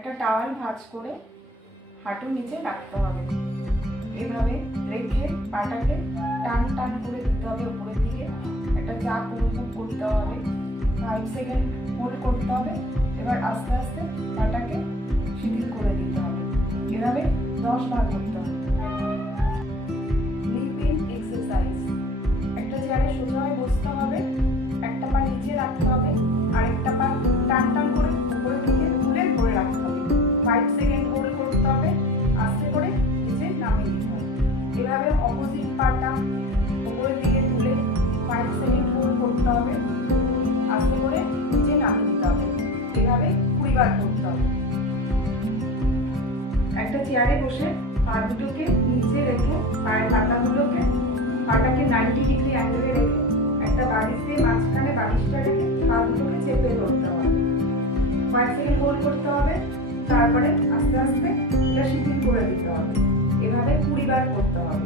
একটা টাওয়াল ভাঁজ করে হাঁটুর নিচে রাখতে হবে। এভাবে রেখে পাটাকে টান টান করে দিতে হবে উপরের দিকে। একটা চাপ অনুভব করতে হবে, 5 সেকেন্ড হোল্ড করতে হবে। এবার আস্তে আস্তে পাটাকে শিথিল করে দিতে হবে। এভাবে 10 বার করতে হবে। Leaping exercise. একটা চেয়ারে সোজা হয়ে বসতে হবে, একটা পা নিচে রাখতে হবে, আরেকটা পা টান টান করে উপরের দিকে তুলে ধরে রাখতে হবে। 5 সেকেন্ড হোল্ড করতে হবে, আস্তে করে নিচে নামিয়ে দিতে হবে। এভাবে অপোজিট পাটা উপরের দিকে তুলে 5 সেকেন্ড হোল্ড করতে হবে, আস্তে করে নিচে নামিয়ে দিতে হবে। এভাবে 20 বার করতে হবে। একটা চেয়ারে বসে পা দুটোকে নিচে রেখে পায়ের পাতাগুলোকে পাটাকে 90 ডিগ্রি অ্যাঙ্গেলে রেখে একটা বালিশ দিয়ে মাঝখানে বালিশটা রেখে পা দুটোকে চেপে ধরতে হবে। 5 সেকেন্ড হোল্ড করতে হবে, তারপরে আস্তে আস্তে এটা শিথিল করে দিতে হবে। এভাবে 20 বার করতে হবে।